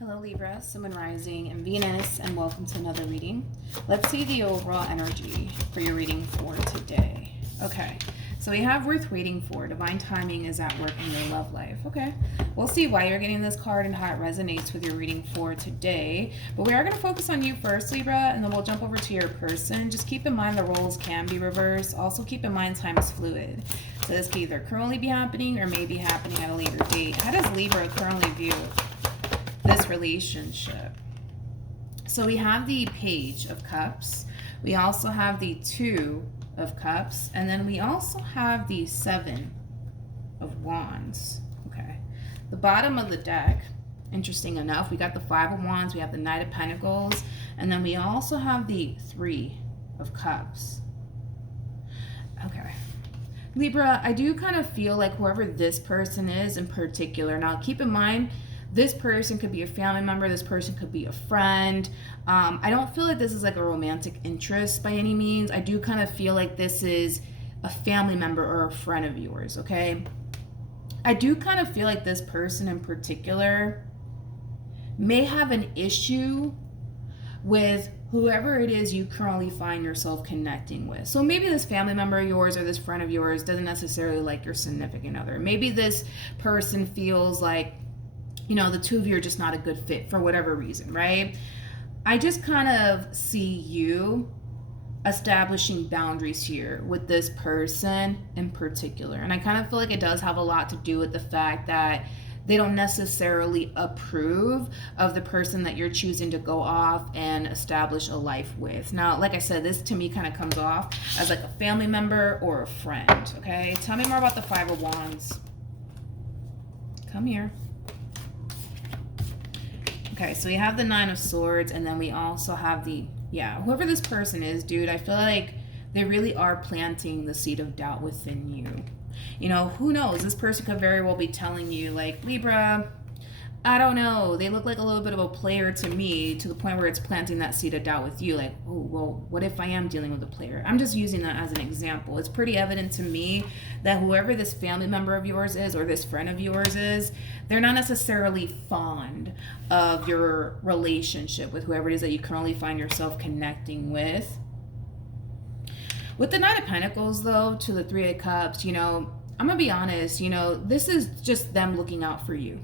Hello Libra, Sun, Moon, Rising, and Venus, and welcome to another reading. Let's see the overall energy for your reading for today. Okay, so we have worth waiting for. Divine timing is at work in your love life. Okay, we'll see why you're getting this card and how it resonates with your reading for today. But we are going to focus on you first, Libra, and then we'll jump over to your person. Just keep in mind the roles can be reversed. Also keep in mind time is fluid. So this could either currently be happening or may be happening at a later date. How does Libra currently view this relationship? So we have the Page of Cups, we also have the Two of Cups, and then we also have the Seven of Wands. Okay, the bottom of the deck, interesting enough, we got the Five of Wands, we have the Knight of Pentacles, and then we also have the Three of Cups. Okay, Libra, I do kind of feel like whoever this person is in particular, now keep in mind this person could be a family member, this person could be a friend. I don't feel like this is like a romantic interest by any means. I do kind of feel like this is a family member or a friend of yours, okay? I do kind of feel like this person in particular may have an issue with whoever it is you currently find yourself connecting with. So maybe this family member of yours or this friend of yours doesn't necessarily like your significant other. Maybe this person feels like, you know, the two of you are just not a good fit for whatever reason, right? I just kind of see you establishing boundaries here with this person in particular. And I kind of feel like it does have a lot to do with the fact that they don't necessarily approve of the person that you're choosing to go off and establish a life with. Now, like I said, this to me kind of comes off as like a family member or a friend, okay? Tell me more about the Five of Wands. Come here. Okay, so we have the Nine of Swords, and then we also have the, whoever this person is, dude, I feel like they really are planting the seed of doubt within you. You know, who knows? This person could very well be telling you, like, Libra, I don't know, they look like a little bit of a player to me, to the point where it's planting that seed of doubt with you. Like, oh, well, what if I am dealing with a player? I'm just using that as an example. It's pretty evident to me that whoever this family member of yours is or this friend of yours is, they're not necessarily fond of your relationship with whoever it is that you currently find yourself connecting with. With the Knight of Pentacles, though, to the Three of Cups, you know, I'm going to be honest, you know, this is just them looking out for you.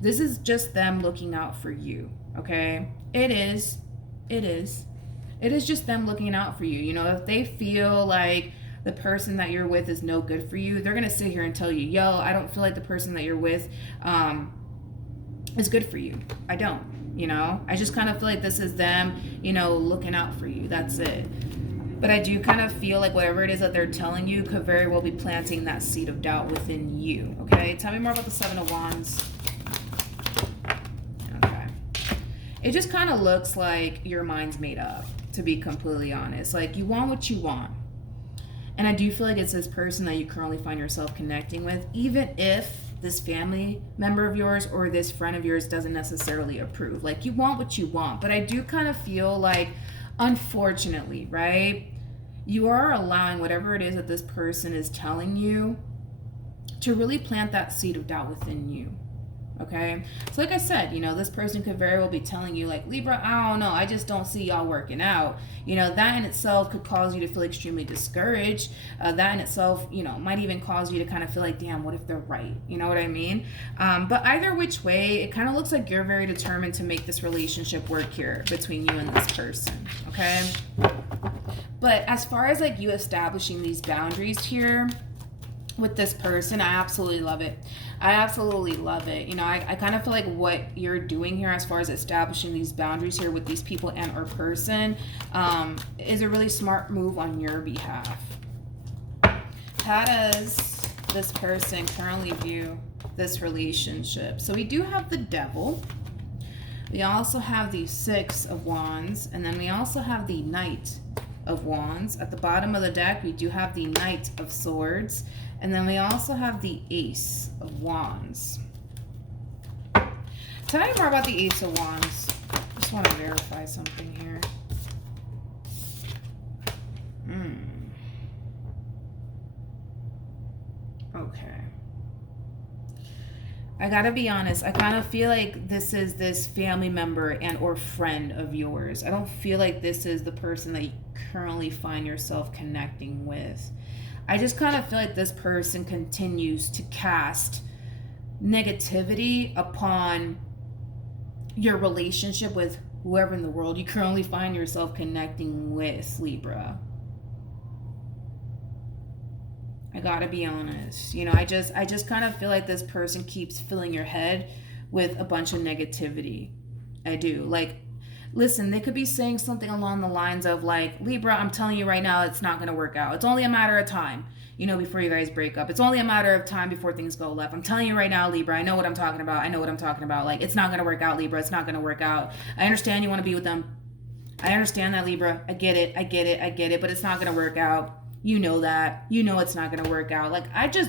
This is just them looking out for you, okay? It is just them looking out for you. You know, if they feel like the person that you're with is no good for you, they're going to sit here and tell you, yo, I don't feel like the person that you're with is good for you. I don't, you know? I just kind of feel like this is them, you know, looking out for you. That's it. But I do kind of feel like whatever it is that they're telling you could very well be planting that seed of doubt within you, okay? Tell me more about the Seven of Wands. It just kind of looks like your mind's made up, to be completely honest. Like, you want what you want. And I do feel like it's this person that you currently find yourself connecting with, even if this family member of yours or this friend of yours doesn't necessarily approve. Like, you want what you want. But I do kind of feel like, unfortunately, right, you are allowing whatever it is that this person is telling you to really plant that seed of doubt within you. Okay, so like I said, you know, this person could very well be telling you, like, Libra, I don't know, I just don't see y'all working out. You know, that in itself could cause you to feel extremely discouraged. That in itself, you know, might even cause you to kind of feel like, damn, what if they're right? You know what I mean? But either which way, it kind of looks like you're very determined to make this relationship work here between you and this person. Okay, but as far as like you establishing these boundaries here with this person, I absolutely love it. I absolutely love it. You know, I kind of feel like what you're doing here as far as establishing these boundaries here with these people and or person is a really smart move on your behalf. How does this person currently view this relationship? So we do have the Devil. We also have the Six of Wands. And then we also have the Knight of Wands. At the bottom of the deck, we do have the Knight of Swords. And then we also have the Ace of Wands. Tell me more about the Ace of Wands. I just want to verify something here. Okay. I gotta be honest. I kind of feel like this is this family member and or friend of yours. I don't feel like this is the person that you currently find yourself connecting with. I just kind of feel like this person continues to cast negativity upon your relationship with whoever in the world you currently find yourself connecting with, Libra. I gotta be honest. I just kind of feel like this person keeps filling your head with a bunch of negativity. I do. Like, listen, they could be saying something along the lines of like, Libra, I'm telling you right now, it's not gonna work out. It's only a matter of time, before you guys break up. It's only a matter of time before things go left. I'm telling you right now, Libra, I know what I'm talking about. Like, it's not gonna work out, Libra. It's not gonna work out. I understand you want to be with them. I understand that, Libra. I get it. But it's not gonna work out. You know that. You know it's not going to work out. Like,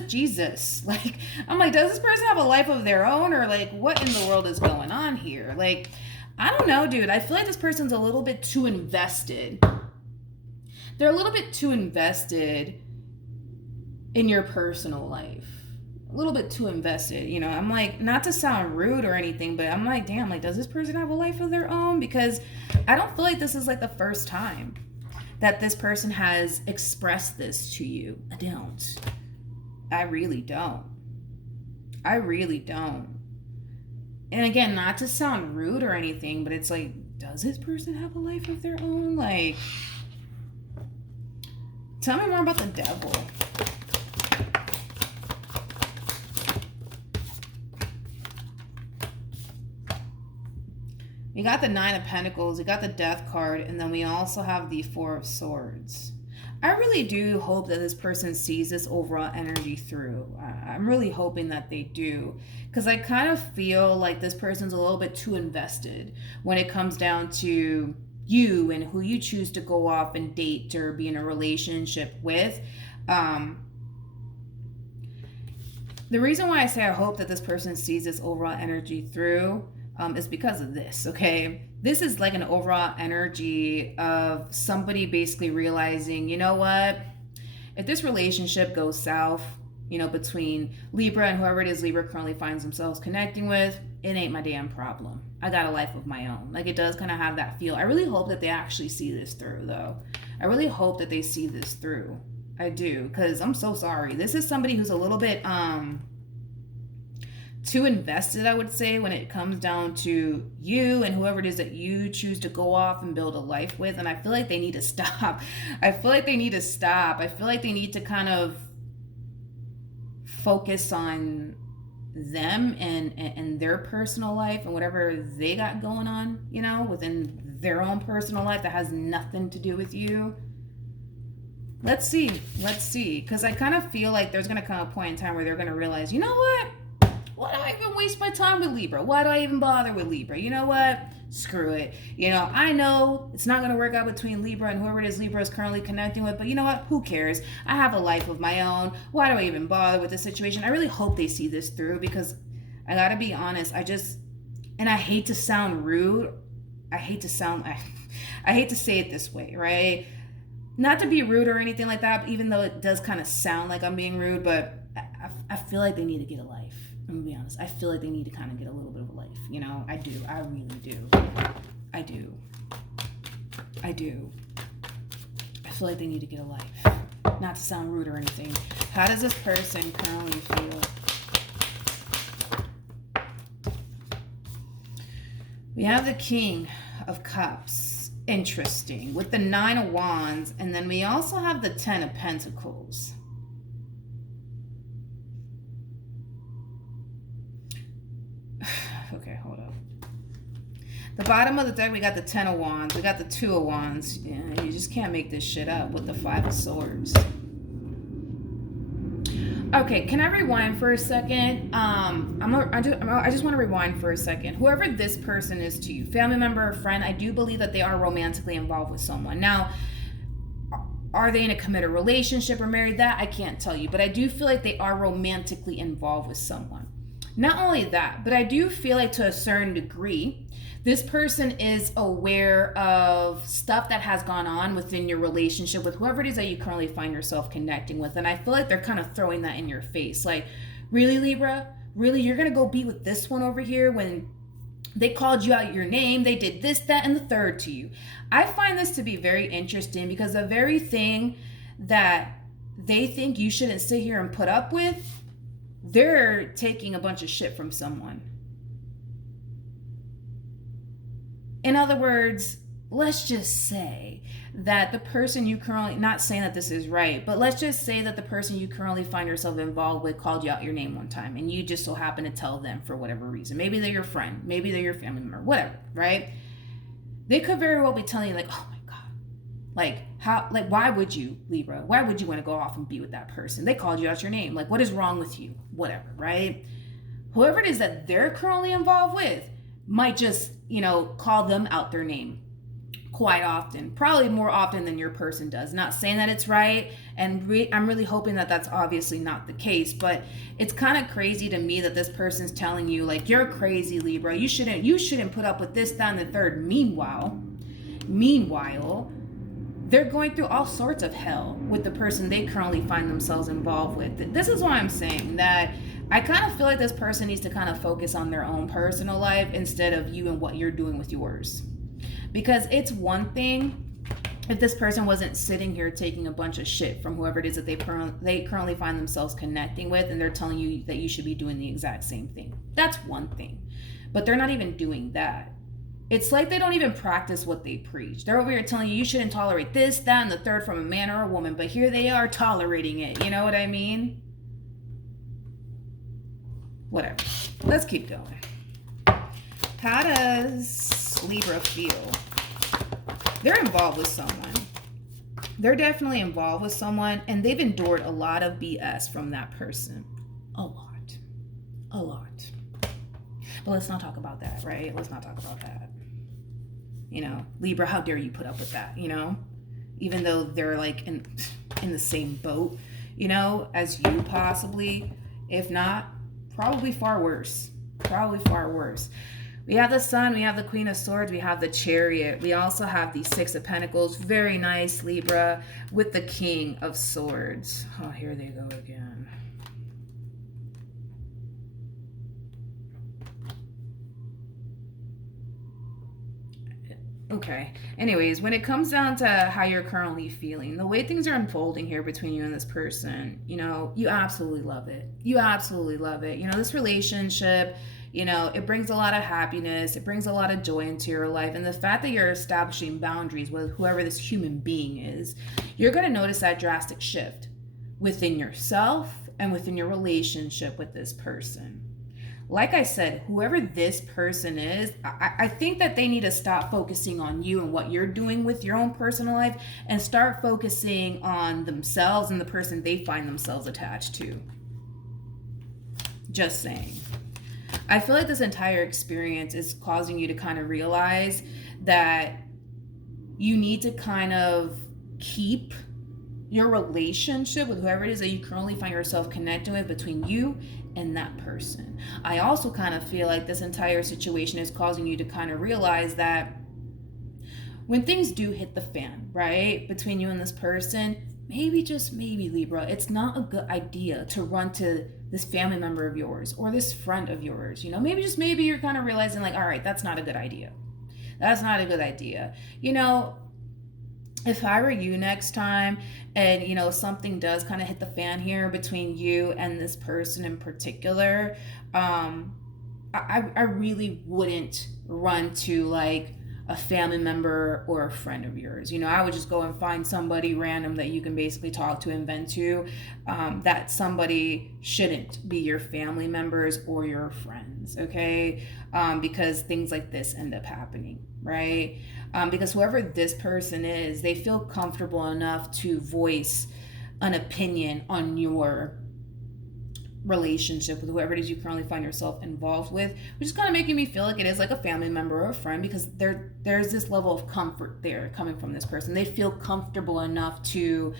Jesus. Like, I'm like, does this person have a life of their own? Or, like, what in the world is going on here? Like, I don't know, dude. I feel like this person's a little bit too invested. They're a little bit too invested in your personal life. A little bit too invested. I'm like, not to sound rude or anything, but I'm like, damn, like, does this person have a life of their own? Because I don't feel like this is, like, the first time that this person has expressed this to you. I don't. I really don't. And again, not to sound rude or anything, but it's like, does this person have a life of their own? Like, tell me more about the devil. We got the Nine of Pentacles, we got the Death card, and then we also have the Four of Swords. I really do hope that this person sees this overall energy through. I'm really hoping that they do, because I kind of feel like this person's a little bit too invested when it comes down to you and who you choose to go off and date or be in a relationship with. The reason why I say I hope that this person sees this overall energy through is because of this, okay? This is like an overall energy of somebody basically realizing, you know what? If this relationship goes south, between Libra and whoever it is Libra currently finds themselves connecting with, it ain't my damn problem. I got a life of my own. Like, it does kind of have that feel. I really hope that they actually see this through, though. I really hope that they see this through. I do, because I'm so sorry. This is somebody who's a little bit, too invested, I would say, when it comes down to you and whoever it is that you choose to go off and build a life with. And I feel like they need to stop. I feel like they need to kind of focus on them and their personal life and whatever they got going on, within their own personal life that has nothing to do with you. Let's see. Because I kind of feel like there's going to come a point in time where they're going to realize, you know what? Why do I even waste my time with Libra? Why do I even bother with Libra? You know what? Screw it. I know it's not going to work out between Libra and whoever it is Libra is currently connecting with, but you know what? Who cares? I have a life of my own. Why do I even bother with this situation? I really hope they see this through, because I got to be honest, I hate to sound rude. I hate to say it this way, right? Not to be rude or anything like that, even though it does kind of sound like I'm being rude, but I feel like they need to get a life. I'm gonna be honest. I feel like they need to kind of get a little bit of a life. I do. I really do. I feel like they need to get a life. Not to sound rude or anything. How does this person currently feel? We have the King of Cups. Interesting. With the Nine of Wands. And then we also have the Ten of Pentacles. Okay, hold up. The bottom of the deck, we got the Ten of Wands. We got the Two of Wands. Yeah, you just can't make this shit up with the Five of Swords. Okay, can I rewind for a second? I just want to rewind for a second. Whoever this person is to you, family member or friend, I do believe that they are romantically involved with someone. Now, are they in a committed relationship or married? That I can't tell you, but I do feel like they are romantically involved with someone. Not only that, but I do feel like to a certain degree, this person is aware of stuff that has gone on within your relationship with whoever it is that you currently find yourself connecting with. And I feel like they're kind of throwing that in your face. Like, really, Libra? Really, you're going to go be with this one over here when they called you out your name, they did this, that, and the third to you. I find this to be very interesting because the very thing that they think you shouldn't sit here and put up with, they're taking a bunch of shit from someone. In other words, let's just say that the person you currently, not saying that this is right, but let's just say that the person you currently find yourself involved with called you out your name one time and you just so happen to tell them for whatever reason. Maybe they're your friend, maybe they're your family member, whatever, right? They could very well be telling you like, oh my God, like how, like why would you, Libra? Why would you want to go off and be with that person? They called you out your name. Like what is wrong with you? Whatever, right? Whoever it is that they're currently involved with might just, call them out their name quite often, probably more often than your person does. Not saying that it's right, and I'm really hoping that that's obviously not the case, but it's kind of crazy to me that this person's telling you like, you're crazy, Libra, you shouldn't put up with this, that, and the third. Meanwhile, they're going through all sorts of hell with the person they currently find themselves involved with. This is why I'm saying that I kind of feel like this person needs to kind of focus on their own personal life instead of you and what you're doing with yours. Because it's one thing if this person wasn't sitting here taking a bunch of shit from whoever it is that they currently find themselves connecting with, and they're telling you that you should be doing the exact same thing. That's one thing. But they're not even doing that. It's like they don't even practice what they preach. They're over here telling you shouldn't tolerate this, that, and the third from a man or a woman, but here they are tolerating it. You know what I mean? Whatever. Let's keep going. How does Libra feel? They're involved with someone. They're definitely involved with someone, and they've endured a lot of BS from that person. A lot. But let's not talk about that, right? Let's not talk about that. Libra, how dare you put up with that, even though they're like in the same boat, as you possibly, if not, probably far worse. We have the Sun, we have the Queen of Swords, we have the Chariot. We also have the Six of Pentacles. Very nice, Libra, with the King of Swords. Oh, here they go again. Okay. Anyways, when it comes down to how you're currently feeling, the way things are unfolding here between you and this person, you absolutely love it. This relationship, it brings a lot of happiness. It brings a lot of joy into your life. And the fact that you're establishing boundaries with whoever this human being is, you're going to notice that drastic shift within yourself and within your relationship with this person. Like I said, whoever this person is, I think that they need to stop focusing on you and what you're doing with your own personal life and start focusing on themselves and the person they find themselves attached to. Just saying. I feel like this entire experience is causing you to kind of realize that you need to kind of keep your relationship with whoever it is that you currently find yourself connected with between you and that person. I also kind of feel like this entire situation is causing you to kind of realize that when things do hit the fan, right, between you and this person, maybe, just maybe, Libra, it's not a good idea to run to this family member of yours or this friend of yours. Maybe, just maybe, you're kind of realizing like, all right, that's not a good idea. If I were you next time and, something does kind of hit the fan here between you and this person in particular, I really wouldn't run to like a family member or a friend of yours. I would just go and find somebody random that you can basically talk to and vent to. That somebody shouldn't be your family members or your friends, okay? Because things like this end up happening, right? Because whoever this person is, they feel comfortable enough to voice an opinion on your relationship with whoever it is you currently find yourself involved with, which is kind of making me feel like it is like a family member or a friend, because there's this level of comfort there coming from this person. They feel comfortable enough to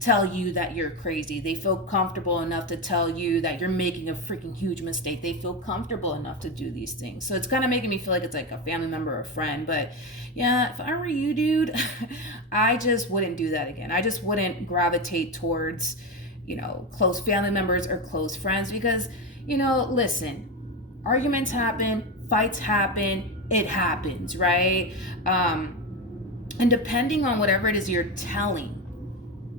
tell you that you're crazy. They feel comfortable enough to tell you that you're making a freaking huge mistake. They feel comfortable enough to do these things. So it's kind of making me feel like it's like a family member or a friend. But yeah, if I were you, dude, I just wouldn't do that again. I just wouldn't gravitate towards, close family members or close friends, because, Listen, arguments happen, fights happen, it happens, right? And depending on whatever it is you're telling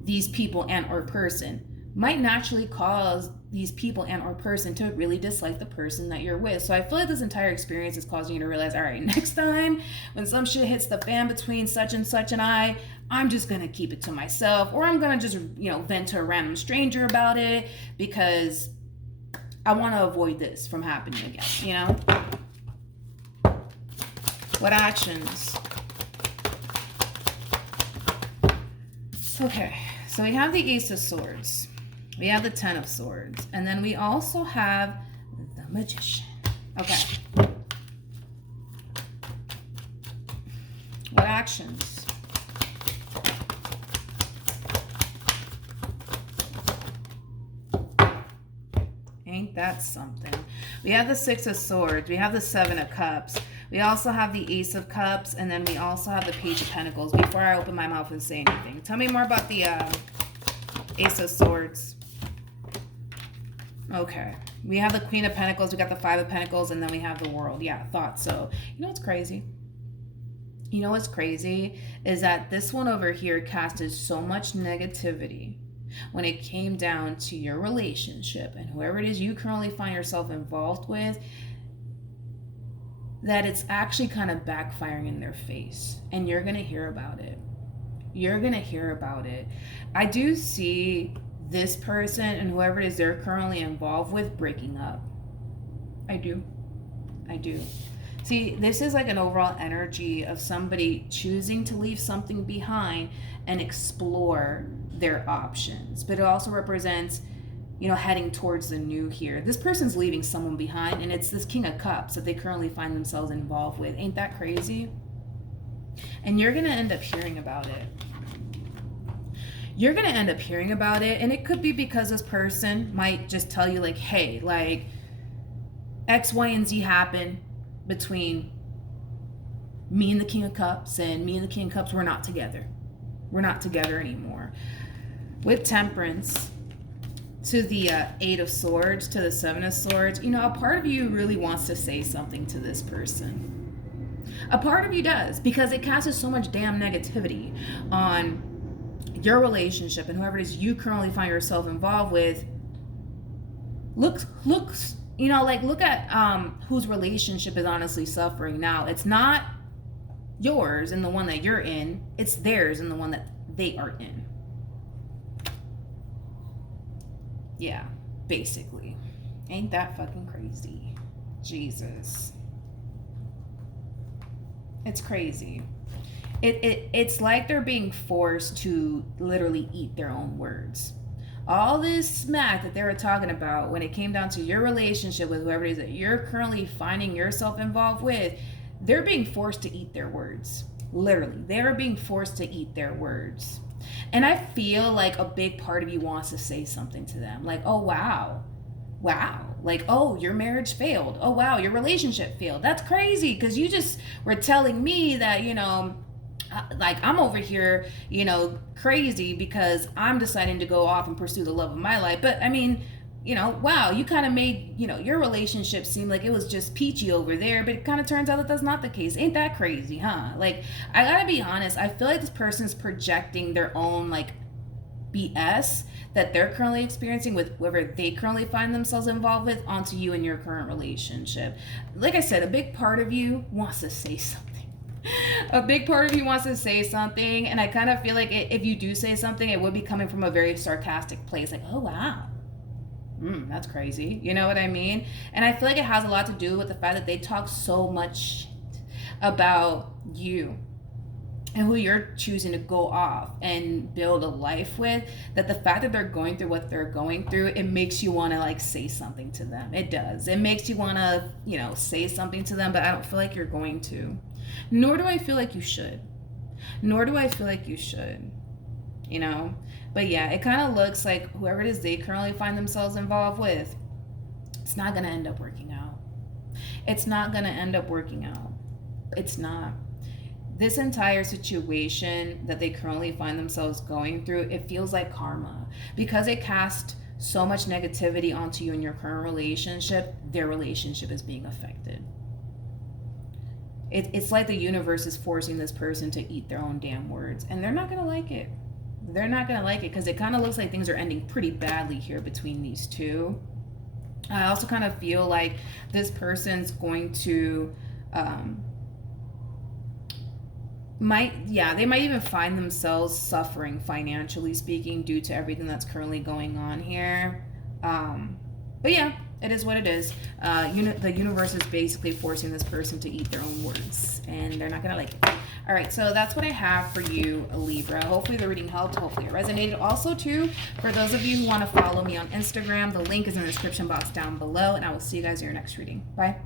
these people and or person might naturally cause these people and or person to really dislike the person that you're with. So I feel like this entire experience is causing you to realize, all right, next time when some shit hits the fan between such and such and I'm just gonna keep it to myself, or I'm gonna just vent to a random stranger about it because I want to avoid this from happening again. What actions? Okay, so we have the Ace of Swords. We have the Ten of Swords. And then we also have the Magician. Okay. What actions? Ain't that something? We have the Six of Swords. We have the Seven of Cups. We also have the Ace of Cups. And then we also have the Page of Pentacles. Before I open my mouth and say anything, tell me more about the Ace of Swords. Okay. We have the Queen of Pentacles. We got the Five of Pentacles. And then we have the World. Yeah, thought so. You know what's crazy? What's crazy is that this one over here casted so much negativity when it came down to your relationship and whoever it is you currently find yourself involved with, that it's actually kind of backfiring in their face. And you're going to hear about it. You're going to hear about it. I do see this person and whoever it is they're currently involved with breaking up. I do. See, this is like an overall energy of somebody choosing to leave something behind and explore their options. But it also represents, heading towards the new here. This person's leaving someone behind, and it's this King of Cups that they currently find themselves involved with. Ain't that crazy? And you're going to end up hearing about it. And it could be because this person might just tell you like, hey, like X, Y, and Z happened between me and the King of Cups, and me and the King of Cups, we're not together. We're not together anymore. With Temperance, to the Eight of Swords, to the Seven of Swords, a part of you really wants to say something to this person. A part of you does, because it casts so much damn negativity on your relationship and whoever it is you currently find yourself involved with. Looks, look at whose relationship is honestly suffering now. It's not yours and the one that you're in. It's theirs and the one that they are in. Yeah, basically. Ain't that fucking crazy? Jesus. It's crazy. It's like they're being forced to literally eat their own words. All this smack that they were talking about when it came down to your relationship with whoever it is that you're currently finding yourself involved with, they're being forced to eat their words. Literally, they're being forced to eat their words. And I feel like a big part of you wants to say something to them. Like, oh, wow. Like, oh, your marriage failed. Oh, wow, your relationship failed. That's crazy, because you just were telling me that, like I'm over here, crazy because I'm deciding to go off and pursue the love of my life. But I mean, wow, you kind of made, your relationship seem like it was just peachy over there, but it kind of turns out that that's not the case. Ain't that crazy, huh? Like, I gotta be honest, I feel like this person's projecting their own, like, BS that they're currently experiencing with whoever they currently find themselves involved with onto you in your current relationship. Like I said, a big part of you wants to say something. A big part of you wants to say something, and I kind of feel like if you do say something, it would be coming from a very sarcastic place, like, oh, wow. That's crazy. You know what I mean? And I feel like it has a lot to do with the fact that they talk so much shit about you and who you're choosing to go off and build a life with, that the fact that they're going through what they're going through, it makes you want to like say something to them. It does. It makes you want to, say something to them, but I don't feel like you're going to. Nor do I feel like you should. But yeah, it kind of looks like whoever it is they currently find themselves involved with, it's not going to end up working out. It's not. This entire situation that they currently find themselves going through, it feels like karma, because it cast so much negativity onto you in your current relationship, their relationship is being affected. It's like the universe is forcing this person to eat their own damn words, and they're not going to like it. They're not going to like it because it kind of looks like things are ending pretty badly here between these two. I also kind of feel like this person's going to they might even find themselves suffering financially speaking due to everything that's currently going on here. But yeah, it is what it is. The universe is basically forcing this person to eat their own words, and they're not gonna like it. All right, so that's what I have for you, Libra. Hopefully the reading helped. Hopefully it resonated. Also, too, for those of you who want to follow me on Instagram, the link is in the description box down below, and I will see you guys in your next reading. Bye.